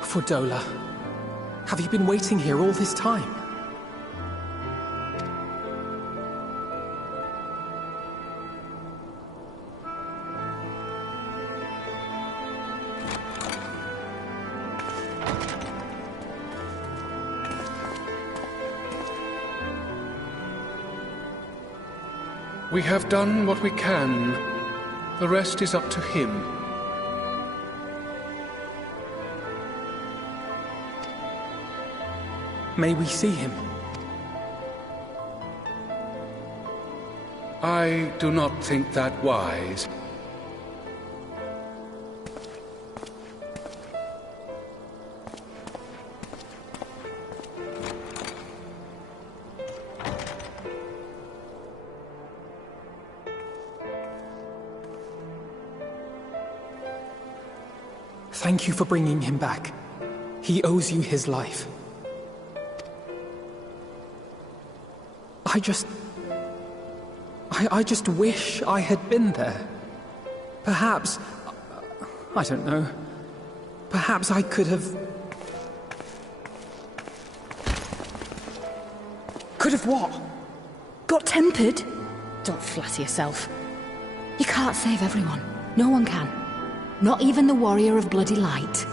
For Dola. Have you been waiting here all this time? We have done what we can. The rest is up to him. May we see him? I do not think that wise. Thank you for bringing him back. He owes you his life. I just wish I had been there. Perhaps, I don't know, perhaps I could have... Could have what? Got tempered? Don't flatter yourself. You can't save everyone. No one can. Not even the warrior of bloody light.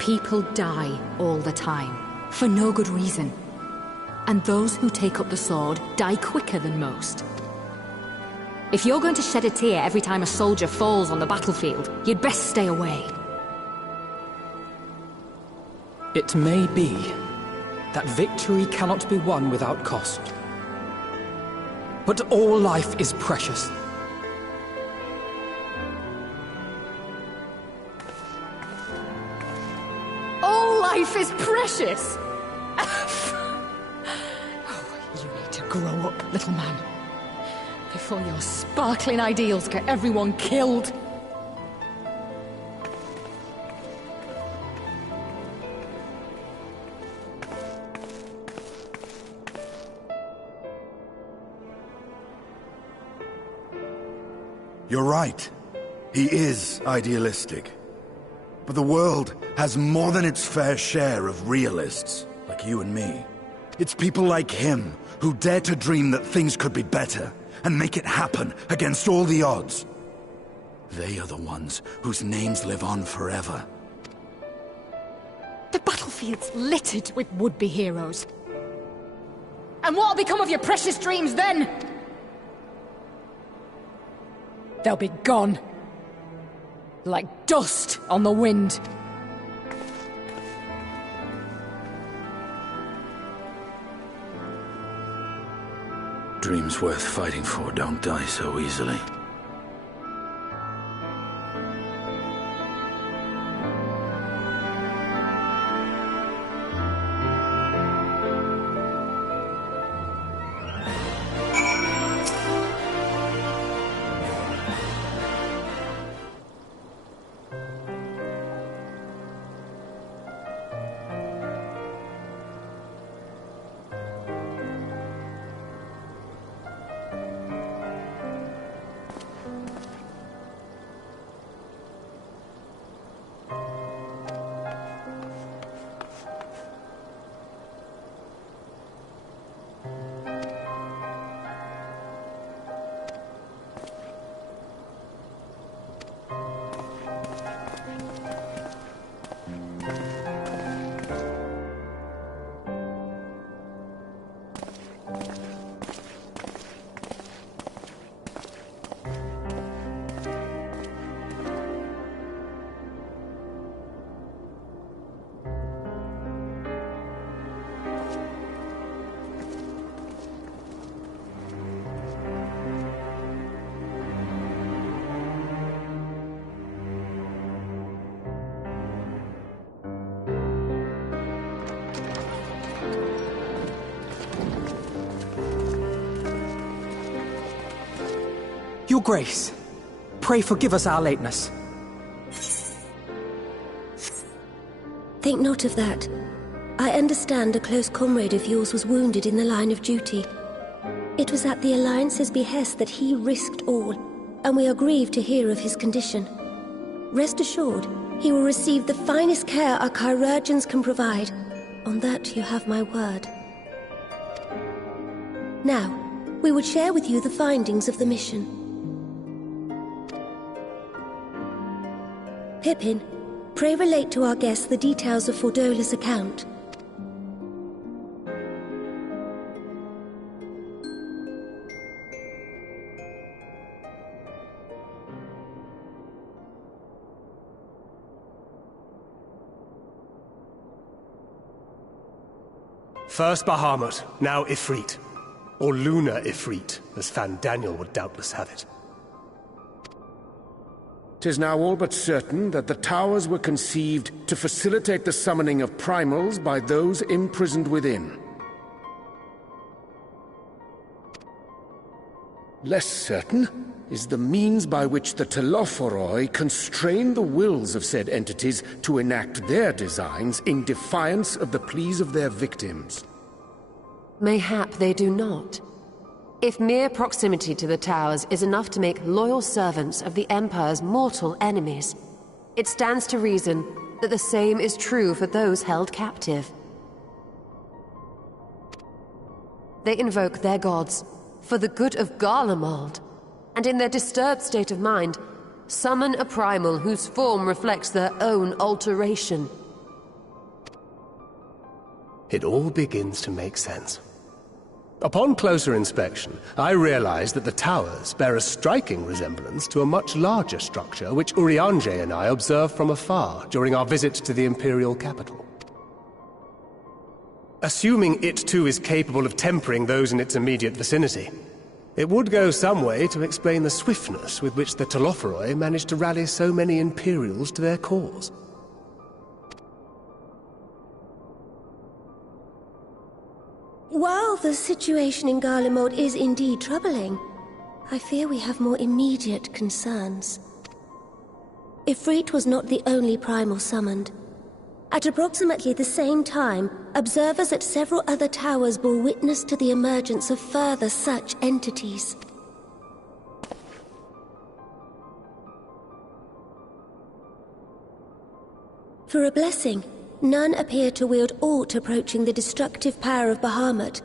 People die all the time, for no good reason. And those who take up the sword die quicker than most. If you're going to shed a tear every time a soldier falls on the battlefield, you'd best stay away. It may be that victory cannot be won without cost. But all life is precious. All life is precious! Grow up, little man. Before your sparkling ideals get everyone killed. You're right. He is idealistic. But the world has more than its fair share of realists, like you and me. It's people like him who dare to dream that things could be better, and make it happen against all the odds. They are the ones whose names live on forever. The battlefield's littered with would-be heroes. And what'll become of your precious dreams then? They'll be gone. Like dust on the wind. Dreams worth fighting for don't die so easily. Your Grace, pray forgive us our lateness. Think not of that. I understand a close comrade of yours was wounded in the line of duty. It was at the Alliance's behest that he risked all, and we are grieved to hear of his condition. Rest assured, He will receive the finest care our chirurgeons can provide. On that you have my word. Now, we would share with you the findings of the mission. Pippin, pray relate to our guests the details of Fordola's account. First Bahamut, now Ifrit. Or Lunar Ifrit, as Fan Daniel would doubtless have it. 'Tis now all but certain that the towers were conceived to facilitate the summoning of primals by those imprisoned within. Less certain is the means by which the Telophoroi constrain the wills of said entities to enact their designs in defiance of the pleas of their victims. Mayhap they do not. If mere proximity to the towers is enough to make loyal servants of the Empire's mortal enemies, it stands to reason that the same is true for those held captive. They invoke their gods for the good of Garlemald, and in their disturbed state of mind, summon a primal whose form reflects their own alteration. It all begins to make sense. Upon closer inspection, I realized that the towers bear a striking resemblance to a much larger structure which Urianger and I observed from afar during our visit to the Imperial capital. Assuming it too is capable of tempering those in its immediate vicinity, it would go some way to explain the swiftness with which the Telophoroi managed to rally so many Imperials to their cause. While the situation in Garlemald is indeed troubling, I fear we have more immediate concerns. Ifrit was not the only primal summoned. At approximately the same time, observers at several other towers bore witness to the emergence of further such entities. For a blessing, none appear to wield aught approaching the destructive power of Bahamut,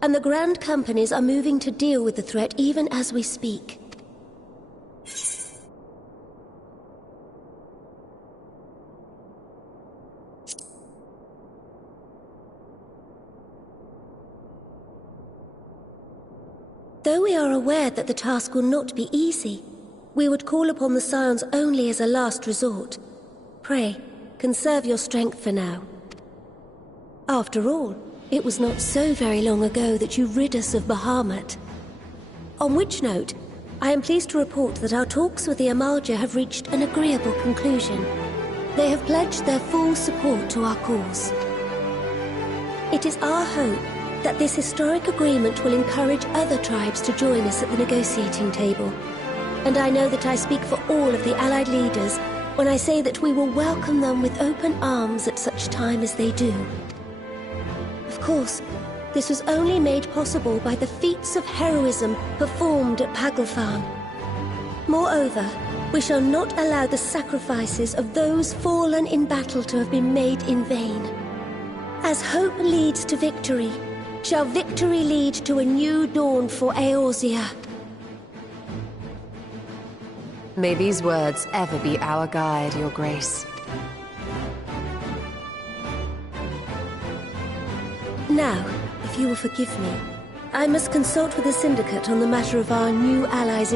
and the Grand Companies are moving to deal with the threat even as we speak. Though we are aware that the task will not be easy, we would call upon the Scions only as a last resort. Pray, conserve your strength for now. After all, it was not so very long ago that you rid us of Bahamut. On which note, I am pleased to report that our talks with the Amalja have reached an agreeable conclusion. They have pledged their full support to our cause. It is our hope that this historic agreement will encourage other tribes to join us at the negotiating table. And I know that I speak for all of the Allied leaders when I say that we will welcome them with open arms at such time as they do. Of course, this was only made possible by the feats of heroism performed at Paglfan. Moreover, we shall not allow the sacrifices of those fallen in battle to have been made in vain. As hope leads to victory, shall victory lead to a new dawn for Eorzea. May these words ever be our guide, Your Grace. Now, if you will forgive me, I must consult with the Syndicate on the matter of our new allies'